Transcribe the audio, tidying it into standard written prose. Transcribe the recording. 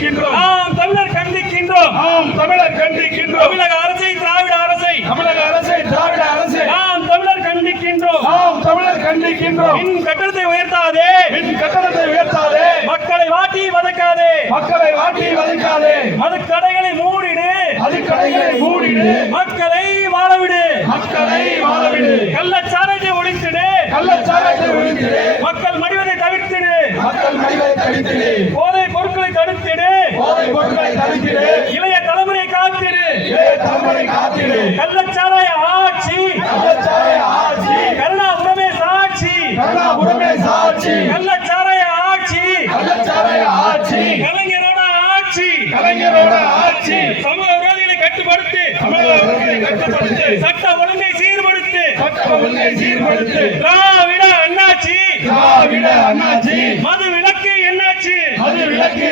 கண்டிக்கின்றோம். நாம் தமிழர் கண்டிக்கின்றோம். நாம் தமிழர் கண்டிக்கின்றோம். தமிழக அரசை, திராவிட அரசை, தமிழக அரசை, திராவிட அரசை நாம் தமிழர் கண்டிக்கின்றோம். நாம் தமிழர் கண்டிக்கின்றோம். மின் கட்டணத்தை உயர்த்தாதே, மின் கட்டணத்தை உயர்த்தாதே, மக்களை வாட்டி வதக்காதே, மக்களை வாட்டி வதைக்காதே, மதுக்கடைகளை மூடிடு, மதுக்கடைகளை மூடிடு, மக்களை வாழவிடு, மக்களை வாழவிடு, கள்ளச்சாராயத்தை ஒழித்திடு, கள்ளச்சாராயத்தை ஒழித்திடு, மக்கள் மடிவதை தவிர்த்திடு, மக்கள் மடிவை தடுத்திடு, போதை பொருட்களை தடுத்திடு, போதை பொருட்களை தடுத்திடு, இளைய தலைமுறை காத்திடு, இளைய தலைமுறை காத்திடு, கள்ளச்சாராய ஆட்சி, கள்ளச்சாராய ஆட்சி, கருணாபுரமே சாட்சி, கருணாபுரமே சாட்சி, கள்ளச்சாராய ஆட்சி, கள்ளச்சாராய ஆட்சி, கலைஞரோட ஆட்சி, கலைஞரோட ஆட்சி, சமூக விரோதிகளை கட்டுப்படுத்து, தமிழர்களை கட்டுப்படுத்து, சட்ட ஒழுங்கை சீர்படுத்து, சட்ட ஒழுங்கை சீர்படுத்து, திராவிட அண்ணாச்சி, திராவிட அண்ணாச்சி, மது விலக்கு என்னாச்சு, மது விலக்கு